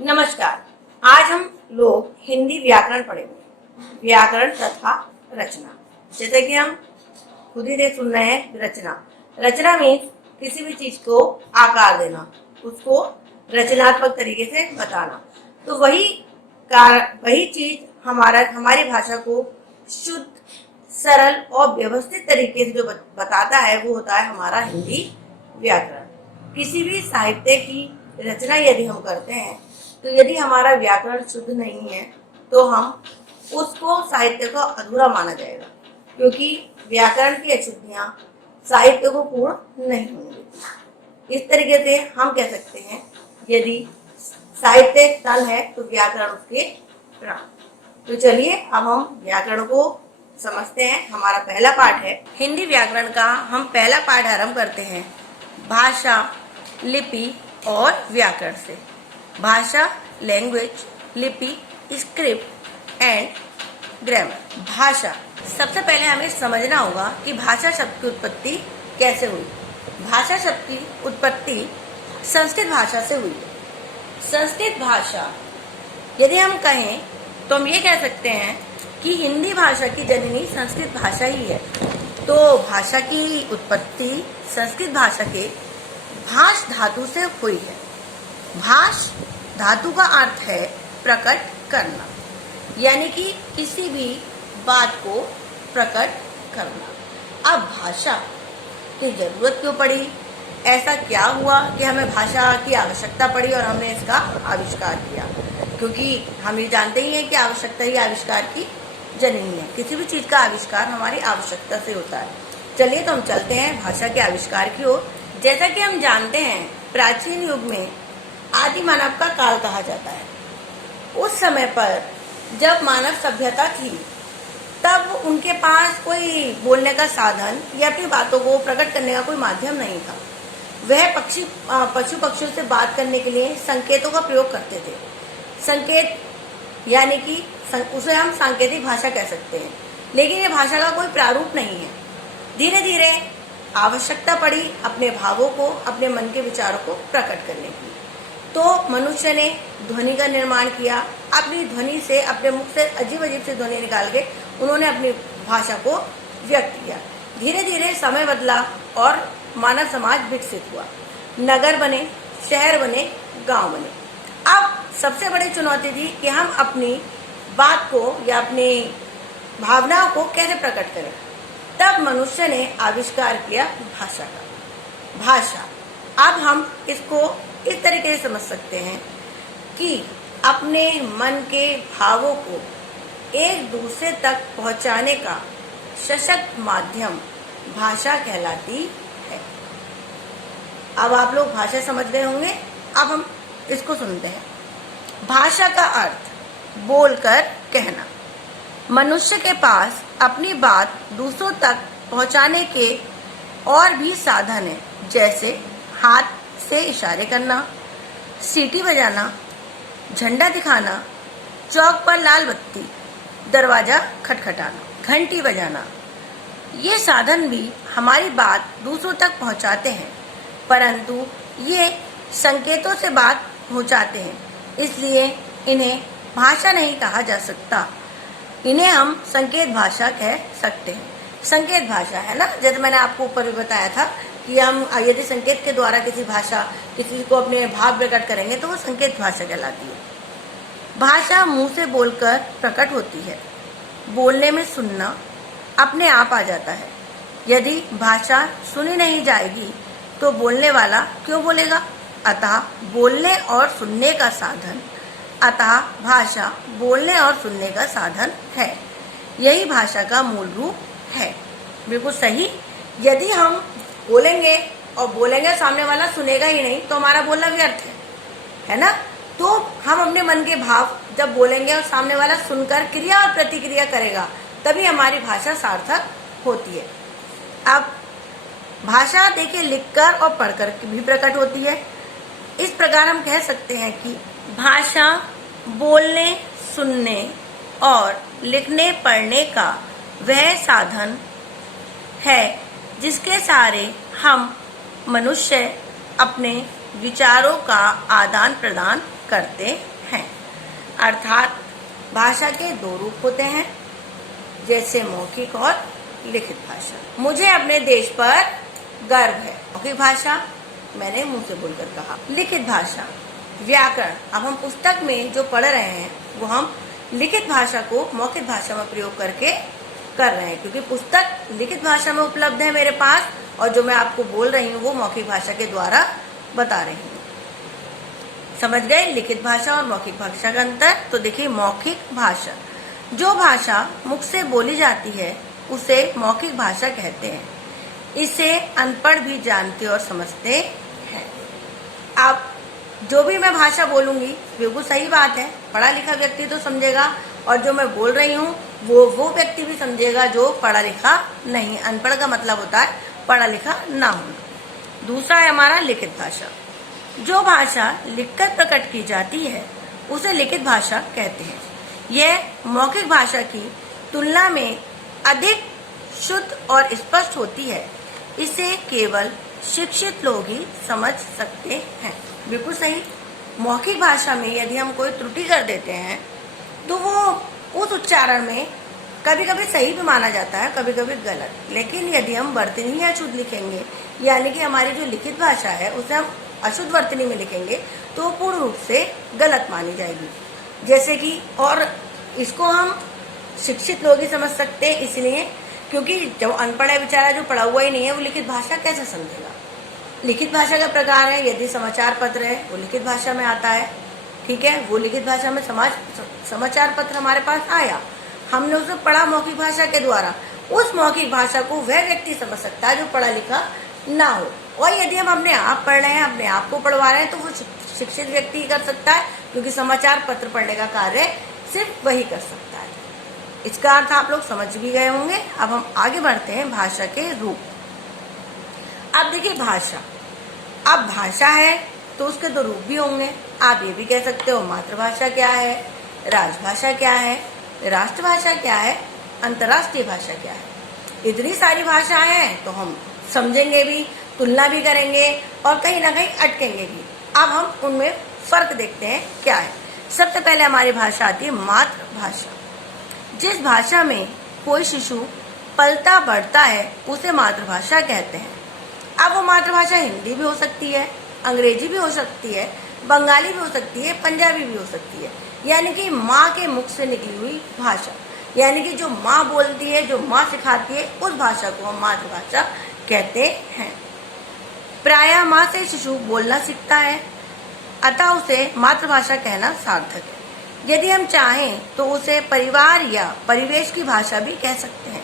नमस्कार। आज हम लोग हिंदी व्याकरण पढ़ेंगे। व्याकरण तथा रचना। जैसे कि हम खुद ही देख सुन रहे हैं, रचना। रचना मीन्स किसी भी चीज को आकार देना, उसको रचनात्मक तरीके से बताना। तो वही चीज हमारी भाषा को शुद्ध, सरल और व्यवस्थित तरीके से जो बताता है वो होता है हमारा हिंदी व्याकरण। किसी भी साहित्य की रचना यदि हम करते हैं तो यदि हमारा व्याकरण शुद्ध नहीं है तो हम उसको साहित्य को अधूरा माना जाएगा, क्योंकि व्याकरण की अशुद्धियां साहित्य को पूर्ण नहीं होने देती। इस तरीके से हम कह सकते हैं यदि साहित्य तन है तो व्याकरण उसके प्राण। तो चलिए अब हम व्याकरण को समझते हैं। हमारा पहला पाठ है हिंदी व्याकरण का। हम पहला पाठ आरंभ करते हैं भाषा, लिपि और व्याकरण से। भाषा, लैंग्वेज, लिपि, स्क्रिप्ट एंड ग्रामर। भाषा, सबसे पहले हमें समझना होगा कि भाषा शब्द की उत्पत्ति कैसे हुई। भाषा शब्द की उत्पत्ति संस्कृत भाषा से हुई। संस्कृत भाषा यदि हम कहें तो हम ये कह सकते हैं कि हिंदी भाषा की जननी संस्कृत भाषा ही है। तो भाषा की उत्पत्ति संस्कृत भाषा के भाष धातु से हुई है। भाष धातु का अर्थ है प्रकट करना, यानी कि किसी भी बात को प्रकट करना। अब भाषा की जरूरत क्यों पड़ी? ऐसा क्या हुआ कि हमें भाषा की आवश्यकता पड़ी और हमने इसका आविष्कार किया? क्योंकि हम ये जानते ही हैं कि आवश्यकता ही आविष्कार की जननी है। किसी भी चीज का आविष्कार हमारी आवश्यकता से होता है। चलिए तो हम चलते हैं भाषा के आविष्कार की ओर। जैसा कि हम जानते हैं, प्राचीन युग में आदि मानव का काल कहा जाता है। उस समय पर जब मानव सभ्यता थी तब उनके पास कोई बोलने का साधन या अपनी बातों को प्रकट करने का कोई माध्यम नहीं था। वह पशु पक्षियों से बात करने के लिए संकेतों का प्रयोग करते थे। संकेत यानी कि उसे हम सांकेतिक भाषा कह सकते हैं, लेकिन ये भाषा का कोई प्रारूप नहीं है। धीरे धीरे आवश्यकता पड़ी अपने भावों को, अपने मन के विचारों को प्रकट करने की। तो मनुष्य ने ध्वनि का निर्माण किया। अपनी ध्वनि से, अपने मुख से अजीब अजीब से ध्वनि निकाल के उन्होंने अपनी भाषा को व्यक्त किया। धीरे धीरे समय बदला और मानव समाज विकसित हुआ। नगर बने, शहर बने, गांव बने। अब सबसे बड़ी चुनौती थी कि हम अपनी बात को या अपनी भावनाओं को कैसे प्रकट करें। तब मनुष्य ने आविष्कार किया भाषा का। भाषा, अब हम इसको इस तरीके से समझ सकते हैं कि अपने मन के भावों को एक दूसरे तक पहुंचाने का सशक्त माध्यम भाषा कहलाती है। अब आप लोग भाषा समझ गए होंगे। अब हम इसको सुनते हैं। भाषा का अर्थ बोलकर कहना। मनुष्य के पास अपनी बात दूसरों तक पहुंचाने के और भी साधन है, जैसे हाथ से इशारे करना, सीटी बजाना, झंडा दिखाना, चौक पर लाल बत्ती, दरवाजा खटखटाना, घंटी बजाना। ये साधन भी हमारी बात दूसरों तक पहुंचाते हैं, परंतु ये संकेतों से बात पहुंचाते हैं, इसलिए इन्हें भाषा नहीं कहा जा सकता। इन्हें हम संकेत भाषा कह सकते हैं। संकेत भाषा है ना, जैसे मैंने आपको ऊपर भी बताया था कि हम यदि संकेत के द्वारा किसी को अपने भाव प्रकट करेंगे तो वो संकेत भाषा कहलाती है। भाषा मुंह से बोलकर प्रकट होती है। बोलने में सुनना अपने आप आ जाता है। यदि भाषा सुनी नहीं जाएगी तो बोलने वाला क्यों बोलेगा? अतः बोलने और सुनने का साधन अतः भाषा बोलने और सुनने का साधन है। यही भाषा का मूल रूप है। बिल्कुल सही। यदि हम बोलेंगे और बोलेंगे सामने वाला सुनेगा ही नहीं तो हमारा बोलना व्यर्थ है ना। तो हम अपने मन के भाव जब बोलेंगे और सामने वाला सुनकर क्रिया और प्रतिक्रिया करेगा तभी हमारी भाषा सार्थक होती है। अब भाषा देखिए लिखकर और पढ़कर भी प्रकट होती है। इस प्रकार हम कह सकते हैं कि भाषा बोलने, सुनने और लिखने पढ़ने का वह साधन है जिसके सहारे हम मनुष्य अपने विचारों का आदान प्रदान करते हैं। अर्थात भाषा के दो रूप होते हैं, जैसे मौखिक और लिखित भाषा। मुझे अपने देश पर गर्व है। मौखिक भाषा मैंने मुंह से बोलकर कहा। लिखित भाषा, व्याकरण, अब हम पुस्तक में जो पढ़ रहे हैं वो हम लिखित भाषा को मौखिक भाषा में प्रयोग करके कर रहे हैं, क्योंकि पुस्तक लिखित भाषा में उपलब्ध है मेरे पास और जो मैं आपको बोल रही हूँ वो मौखिक भाषा के द्वारा बता रही हूँ। समझ गए लिखित भाषा और मौखिक भाषा का अंतर? तो देखिए, मौखिक भाषा, जो भाषा मुख से बोली जाती है उसे मौखिक भाषा कहते हैं। इसे अनपढ़ भी जानते और समझते हैं। अब जो भी मैं भाषा बोलूंगी बिल्कुल सही बात है, पढ़ा लिखा व्यक्ति तो समझेगा, और जो मैं बोल रही हूँ वो व्यक्ति भी समझेगा जो पढ़ा लिखा नहीं। अनपढ़ का मतलब होता है पढ़ा लिखा ना होना। दूसरा है हमारा लिखित भाषा। जो भाषा लिखकर प्रकट की जाती है उसे लिखित भाषा कहते हैं। यह मौखिक भाषा की तुलना में अधिक शुद्ध और स्पष्ट होती है। इसे केवल शिक्षित लोग ही समझ सकते हैं। बिल्कुल सही। मौखिक भाषा में यदि हम कोई त्रुटि कर देते हैं तो वो उस उच्चारण में कभी कभी सही भी माना जाता है, कभी कभी गलत। लेकिन यदि हम वर्तनी या अशुद्ध लिखेंगे, यानी कि हमारी जो लिखित भाषा है उसे हम अशुद्ध वर्तनी में लिखेंगे तो पूर्ण रूप से गलत मानी जाएगी। जैसे कि, और इसको हम शिक्षित लोग ही समझ सकते हैं, इसलिए क्योंकि जो अनपढ़ है बेचारा, जो पढ़ा हुआ ही नहीं है, वो लिखित भाषा कैसे समझेगा। लिखित भाषा का प्रकार है, यदि समाचार पत्र है वो लिखित भाषा में आता है, ठीक है, वो लिखित भाषा में समाचार पत्र हमारे पास आया, हमने उसे पढ़ा मौखिक भाषा के द्वारा। उस मौखिक भाषा को वह व्यक्ति समझ सकता है जो पढ़ा लिखा ना हो। और यदि हम अपने आप पढ़ रहे हैं, अपने आप को पढ़वा रहे हैं, तो वो शिक्षित व्यक्ति ही कर सकता है, क्योंकि समाचार पत्र पढ़ने का कार्य सिर्फ वही कर सकता है। इसका अर्थ आप लोग समझ भी गए होंगे। अब हम आगे बढ़ते हैं भाषा के रूप। अब देखिए भाषा, अब भाषा है तो उसके दो रूप भी होंगे। आप ये भी कह सकते हो मातृभाषा क्या है, राजभाषा क्या है, राष्ट्रभाषा क्या है, अंतर्राष्ट्रीय भाषा क्या है। इतनी सारी भाषाएं हैं तो हम समझेंगे भी, तुलना भी करेंगे और कहीं ना कहीं अटकेंगे भी। अब हम उनमें फर्क देखते हैं क्या है। सबसे पहले हमारी भाषा आती है मातृभाषा। जिस भाषा में कोई शिशु पलता बढ़ता है उसे मातृभाषा कहते हैं। अब वो मातृभाषा हिंदी भी हो सकती है, अंग्रेजी भी हो सकती है, बंगाली भी हो सकती है, पंजाबी भी हो सकती है, यानी कि माँ के मुख से निकली हुई भाषा, यानी कि जो माँ बोलती है, जो माँ सिखाती है, उस भाषा को हम मातृभाषा कहते हैं। प्रायः माँ से शिशु बोलना सीखता है, अतः उसे मातृभाषा कहना सार्थक है। यदि हम चाहें तो उसे परिवार या परिवेश की भाषा भी कह सकते हैं।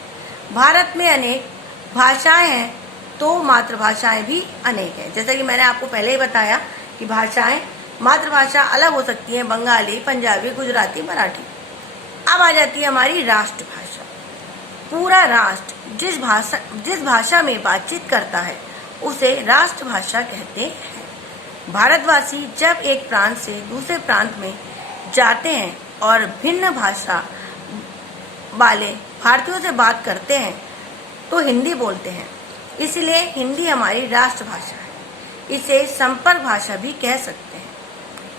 भारत में अनेक भाषाएं हैं तो मातृभाषाएं भी अनेक हैं। जैसा कि मैंने आपको पहले ही बताया कि भाषाएं, मातृभाषा अलग हो सकती हैं, बंगाली, पंजाबी, गुजराती, मराठी। अब आ जाती है हमारी राष्ट्रभाषा। पूरा राष्ट्र जिस भाषा में बातचीत करता है उसे राष्ट्रभाषा कहते हैं। भारतवासी जब एक प्रांत से दूसरे प्रांत में जाते हैं और भिन्न भाषा वाले भारतीयों से बात करते हैं तो हिंदी बोलते हैं, इसलिए हिंदी हमारी राष्ट्रभाषा है। इसे संपर्क भाषा भी कह सकते हैं।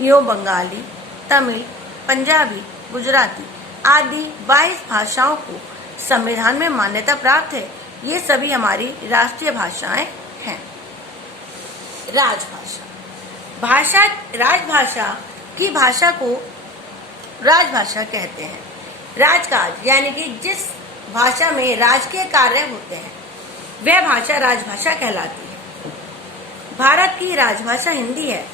यूँ बंगाली, तमिल, पंजाबी, गुजराती आदि 22 भाषाओं को संविधान में मान्यता प्राप्त है। ये सभी हमारी राष्ट्रीय भाषाएं हैं। राजभाषा, राजभाषा की भाषा को राजभाषा कहते हैं। राजकाज, यानी कि जिस भाषा में राजकीय कार्य होते हैं वह भाषा राजभाषा कहलाती है। भारत की राजभाषा हिंदी है।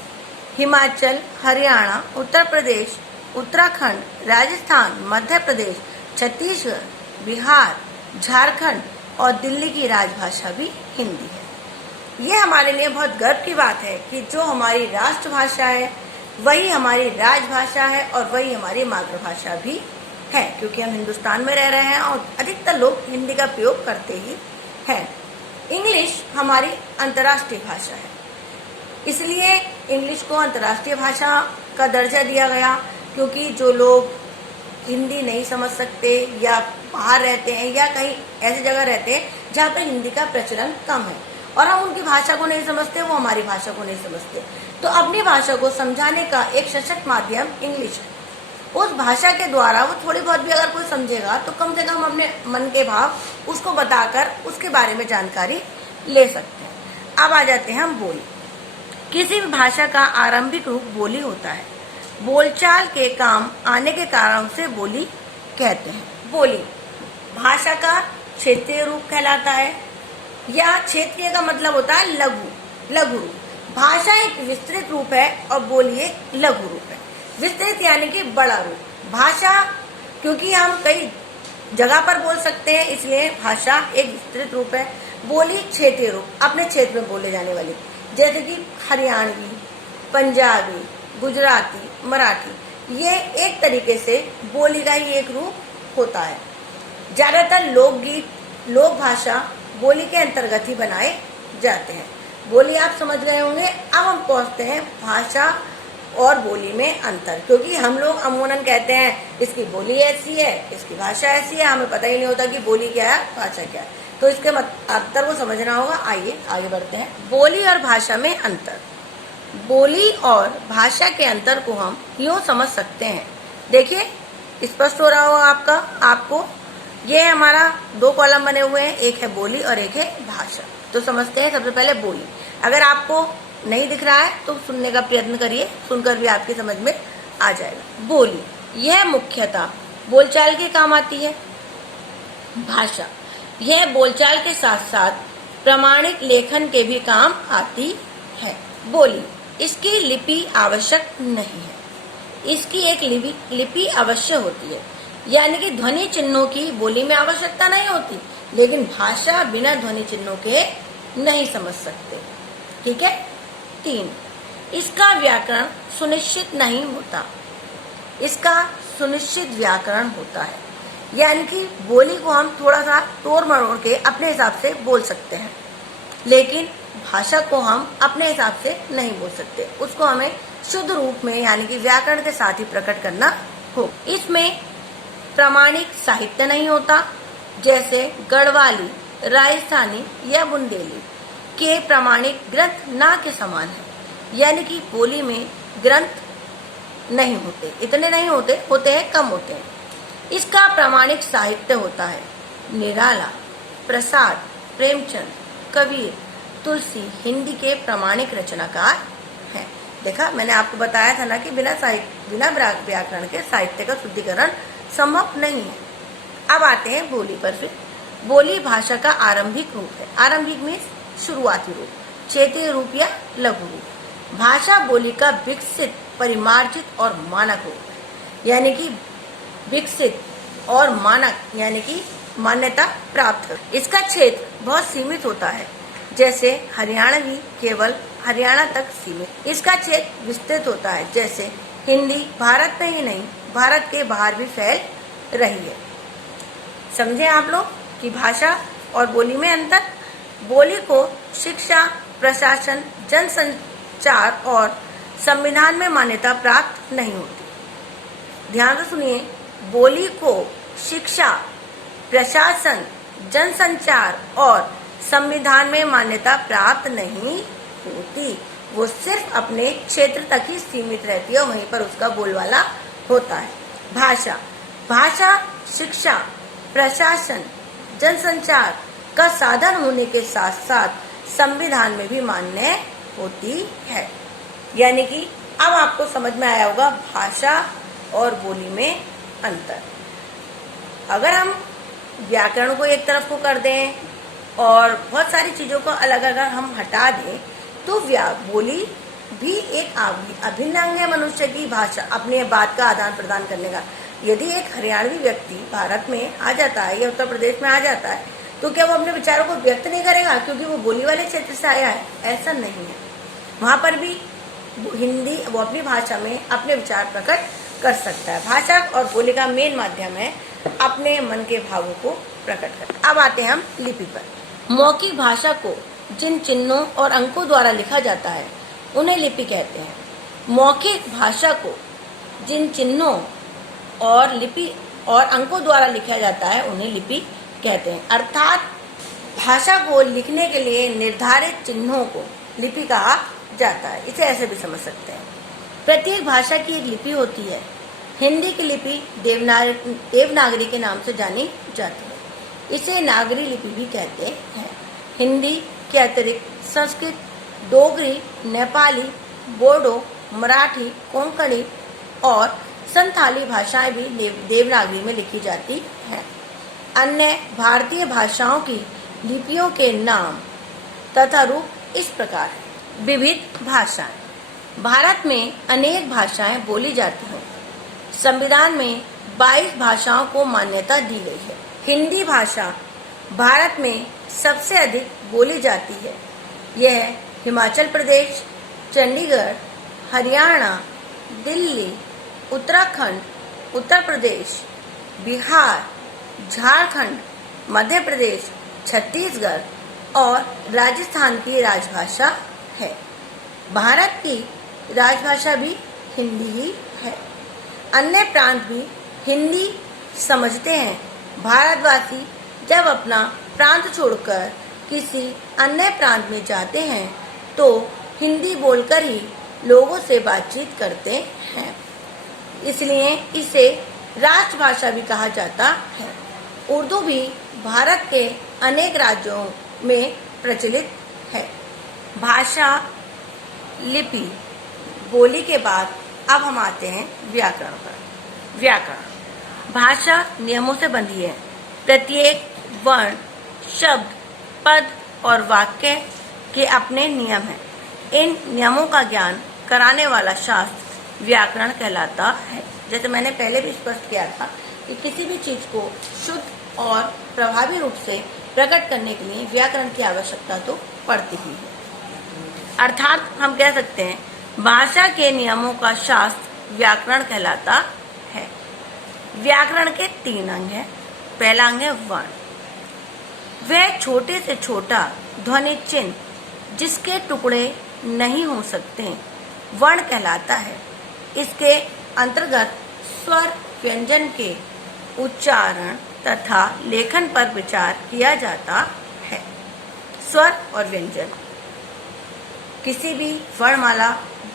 हिमाचल, हरियाणा, उत्तर प्रदेश, उत्तराखंड, राजस्थान, मध्य प्रदेश, छत्तीसगढ़, बिहार, झारखंड और दिल्ली की राजभाषा भी हिंदी है। ये हमारे लिए बहुत गर्व की बात है कि जो हमारी राष्ट्रभाषा है वही हमारी राजभाषा है और वही हमारी मातृभाषा भी है, क्योंकि हम हिंदुस्तान में रह रहे हैं और अधिकतर लोग हिंदी का प्रयोग करते ही हैं। इंग्लिश हमारी अंतर्राष्ट्रीय भाषा है, इसलिए इंग्लिश को अंतर्राष्ट्रीय भाषा का दर्जा दिया गया, क्योंकि जो लोग हिंदी नहीं समझ सकते या बाहर रहते हैं या कहीं ऐसी जगह रहते हैं जहाँ पर हिंदी का प्रचलन कम है और हम उनकी भाषा को नहीं समझते, वो हमारी भाषा को नहीं समझते, तो अपनी भाषा को समझाने का एक सशक्त माध्यम इंग्लिश है। उस भाषा के द्वारा वो थोड़ी बहुत भी अगर कोई समझेगा तो कम से कम अपने मन के भाव उसको बताकर उसके बारे में जानकारी ले सकते हैं। अब आ जाते हैं हम बोली। किसी भी भाषा का आरंभिक रूप बोली होता है। बोलचाल के काम आने के कारण उसे बोली कहते हैं। बोली भाषा का क्षेत्रीय रूप कहलाता है, या क्षेत्रीय का मतलब होता है लघु रूप। भाषा एक विस्तृत रूप है और बोली एक लघु रूप है। विस्तृत यानी कि बड़ा रूप। भाषा क्योंकि हम कई जगह पर बोल सकते हैं, इसलिए भाषा एक विस्तृत रूप है। बोली क्षेत्रीय रूप, अपने क्षेत्र में बोले जाने वाली, जैसे कि हरियाणवी, पंजाबी, गुजराती, मराठी, ये एक तरीके से बोली का ही एक रूप होता है। ज्यादातर लोकगीत, लोक भाषा बोली के अंतर्गत ही बनाए जाते हैं। बोली आप समझ गए होंगे। अब हम पहुंचते हैं भाषा और बोली में अंतर, क्योंकि हम लोग अमूमन कहते हैं इसकी बोली ऐसी है, इसकी भाषा ऐसी है, हमें पता ही नहीं होता कि बोली क्या है, भाषा क्या है। तो इसके अंतर को समझना होगा। आइए आगे बढ़ते हैं। बोली और भाषा में अंतर। बोली और भाषा के अंतर को हम यूं समझ सकते हैं। देखिए स्पष्ट हो रहा होगा आपको। ये हमारा 2 कॉलम बने हुए हैं, एक है बोली और एक है भाषा। तो समझते हैं सबसे पहले बोली। अगर आपको नहीं दिख रहा है तो सुनने का प्रयत्न करिए, सुनकर भी आपकी समझ में आ जाएगा। बोली यह मुख्यतः बोलचाल के काम आती है। भाषा यह बोलचाल के साथ साथ प्रामाणिक लेखन के भी काम आती है। बोली इसकी लिपि आवश्यक नहीं है, इसकी एक लिपि अवश्य होती है, यानी कि ध्वनि चिन्हों की बोली में आवश्यकता नहीं होती, लेकिन भाषा बिना ध्वनि चिन्हों के नहीं समझ सकते। ठीक है। 3, इसका व्याकरण सुनिश्चित नहीं होता। इसका सुनिश्चित व्याकरण होता है, यानी कि बोली को हम थोड़ा सा तोड़ मरोड़ के अपने हिसाब से बोल सकते हैं, लेकिन भाषा को हम अपने हिसाब से नहीं बोल सकते। उसको हमें शुद्ध रूप में यानी कि व्याकरण के साथ ही प्रकट करना हो। इसमें प्रामाणिक साहित्य नहीं होता, जैसे गढ़वाली, राजस्थानी या बुंदेली के प्रामाणिक ग्रंथ ना के समान है, यानी कि बोली में ग्रंथ नहीं होते, इतने नहीं होते, होते हैं कम होते हैं। इसका प्रामाणिक साहित्य होता है निराला, प्रसाद, प्रेमचंद, कबीर, तुलसी हिंदी के प्रामाणिक रचनाकार हैं। देखा, मैंने आपको बताया था ना कि बिना व्याकरण के साहित्य का शुद्धिकरण संभव नहीं है। अब आते हैं बोली पर। फिर बोली भाषा का आरंभिक रूप है। आरंभिक मीन्स शुरुआती रूप, क्षेत्रीय रूप या लघु रूप। भाषा बोली का विकसित, परिमार्जित और मानक रूप है, यानी कि विकसित और मानक यानी कि मान्यता प्राप्त है। इसका क्षेत्र बहुत सीमित होता है, जैसे हरियाणवी केवल हरियाणा तक सीमित। इसका क्षेत्र विस्तृत होता है, जैसे हिंदी भारत में ही नहीं भारत के बाहर भी फैल रही है। समझे आप लोग कि भाषा और बोली में अंतर। बोली को शिक्षा, प्रशासन, जनसंचार और संविधान में मान्यता प्राप्त नहीं होती। ध्यान से सुनिए, बोली को शिक्षा, प्रशासन, जनसंचार और संविधान में मान्यता प्राप्त नहीं होती। वो सिर्फ अपने क्षेत्र तक ही सीमित रहती है, वहीं पर उसका बोलबाला होता है। भाषा शिक्षा, प्रशासन, जनसंचार का साधन होने के साथ साथ संविधान में भी मान्य होती है। यानी कि अब आपको समझ में आया होगा भाषा और बोली में अंतर। अगर हम व्याकरण को एक तरफ को कर दें और बहुत सारी चीजों को अलग अगर हम हटा दें, तो बोली भी एक अभिन्न अंग है मनुष्य की भाषा, अपने बात का आदान प्रदान करने का। यदि एक हरियाणवी व्यक्ति भारत में आ जाता है या उत्तर प्रदेश में आ जाता है, तो क्या वो अपने विचारों को व्यक्त नहीं करेगा क्योंकि वो बोली वाले क्षेत्र से आया है? ऐसा नहीं है। वहां पर भी हिंदी वो अपनी भाषा में अपने विचार प्रकट कर सकता है। भाषा और बोली का मेन माध्यम है अपने मन के भावों को प्रकट करना। अब आते हैं हम लिपि पर। मौखिक भाषा को जिन चिन्हों और अंकों द्वारा लिखा जाता है उन्हें लिपि कहते हैं। मौखिक भाषा को जिन चिन्हों और लिपि और अंकों द्वारा लिखा जाता है उन्हें लिपि कहते हैं। अर्थात भाषा को लिखने के लिए निर्धारित चिन्हों को लिपि कहा जाता है। इसे ऐसे भी समझ सकते हैं। प्रत्येक भाषा की एक लिपि होती है। हिंदी की लिपि देवनागरी के नाम से जानी जाती है। इसे नागरी लिपि भी कहते हैं। हिंदी के अतिरिक्त संस्कृत, डोगरी, नेपाली, बोडो, मराठी, कोंकणी और संथाली भाषाएं भी देवनागरी में लिखी जाती हैं। अन्य भारतीय भाषाओं की लिपियों के नाम तथा रूप इस प्रकार है। विविध भाषाएं। भारत में अनेक भाषाएं बोली जाती हैं। संविधान में 22 भाषाओं को मान्यता दी गई है। हिंदी भाषा भारत में सबसे अधिक बोली जाती है। यह हिमाचल प्रदेश, चंडीगढ़, हरियाणा, दिल्ली, उत्तराखंड, उत्तर प्रदेश, बिहार, झारखंड, मध्य प्रदेश, छत्तीसगढ़ और राजस्थान की राजभाषा है। भारत की राजभाषा भी हिंदी ही है। अन्य प्रांत भी हिंदी समझते हैं। भारतवासी जब अपना प्रांत छोड़कर किसी अन्य प्रांत में जाते हैं तो हिंदी बोलकर ही लोगों से बातचीत करते हैं। इसलिए इसे राष्ट्रभाषा भी कहा जाता है। उर्दू भी भारत के अनेक राज्यों में प्रचलित है। भाषा, लिपि, बोली के बाद अब हम आते हैं व्याकरण पर। व्याकरण भाषा नियमों से बंधी है। प्रत्येक वर्ण, शब्द, पद और वाक्य के अपने नियम हैं। इन नियमों का ज्ञान कराने वाला शास्त्र व्याकरण कहलाता है। जैसे मैंने पहले भी स्पष्ट किया था कि किसी भी चीज को शुद्ध और प्रभावी रूप से प्रकट करने के लिए व्याकरण की आवश्यकता तो पड़ती ही है। अर्थात हम कह सकते हैं भाषा के नियमों का शास्त्र व्याकरण कहलाता है। व्याकरण के 3 अंग हैं। पहला अंग है वर्ण। वह छोटे से छोटा ध्वनि चिन्ह जिसके टुकड़े नहीं हो सकते वर्ण कहलाता है। इसके अंतर्गत स्वर व्यंजन के उच्चारण तथा लेखन पर विचार किया जाता है। स्वर और व्यंजन। किसी भी वर्णमाला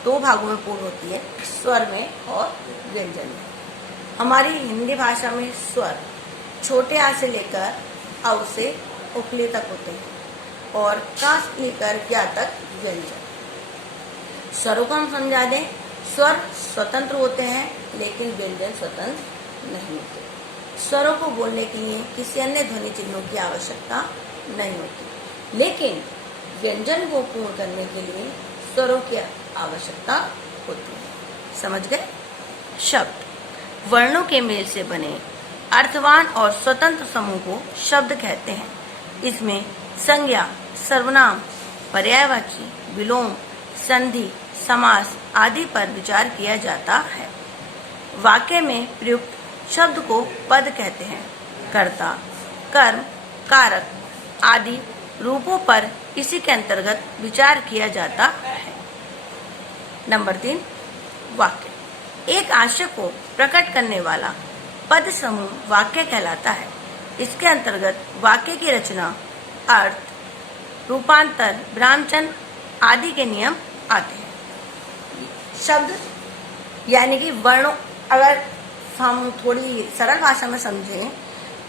2 भागों में पूर्ण होती है, स्वर में और व्यंजन में। हमारी हिंदी भाषा में स्वर छोटे आ से लेकर अव से उपले तक होते हैं और का से लेकर क्या तक व्यंजन। स्वरों को हम समझा दें। स्वर स्वतंत्र होते हैं लेकिन व्यंजन स्वतंत्र नहीं होते। स्वरों को बोलने के लिए किसी अन्य ध्वनि चिन्हों की आवश्यकता नहीं होती, लेकिन व्यंजन को पूर्ण करने के लिए स्वरों की आवश्यकता होती है। समझ गए? शब्द वर्णों के मेल से बने अर्थवान और स्वतंत्र समूह को शब्द कहते हैं। इसमें संज्ञा, सर्वनाम, पर्यायवाची, विलोम, संधि, समास आदि पर विचार किया जाता है। वाक्य में प्रयुक्त शब्द को पद कहते हैं। कर्ता, कर्म, कारक आदि रूपों पर इसी के अंतर्गत विचार किया जाता है। नंबर 3 वाक्य। एक आशय को प्रकट करने वाला पद समूह वाक्य कहलाता है। इसके अंतर्गत वाक्य की रचना, अर्थ, रूपांतर, विरामचिह्न आदि के नियम आते हैं। शब्द यानी कि वर्णों, अगर हम थोड़ी सरल भाषा में समझें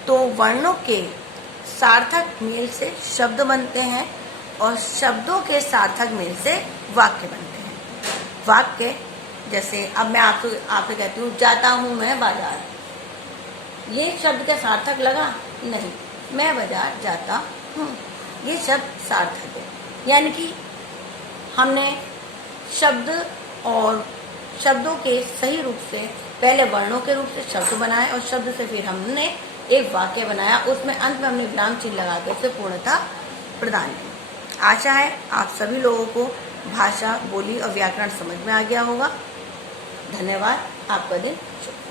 तो वर्णों के सार्थक मेल से शब्द बनते हैं और शब्दों के सार्थक मेल से वाक्य बनते हैं। वाक्य जैसे अब मैं आपसे कहती हूँ जाता हूँ मैं बाजार, ये शब्द का सार्थक लगा? नहीं। मैं बाजार जाता हूँ, ये शब्द सार्थक है। यानी कि हमने शब्द और शब्दों के सही रूप से पहले वर्णों के रूप से शब्द बनाए और शब्द से फिर हमने एक वाक्य बनाया, उसमें अंत में हमने विराम चिन्ह लगा के उसे पूर्णता प्रदान की। आशा है आप सभी लोगों को भाषा, बोली और व्याकरण समझ में आ गया होगा। धन्यवाद। आपका दिन शुभ।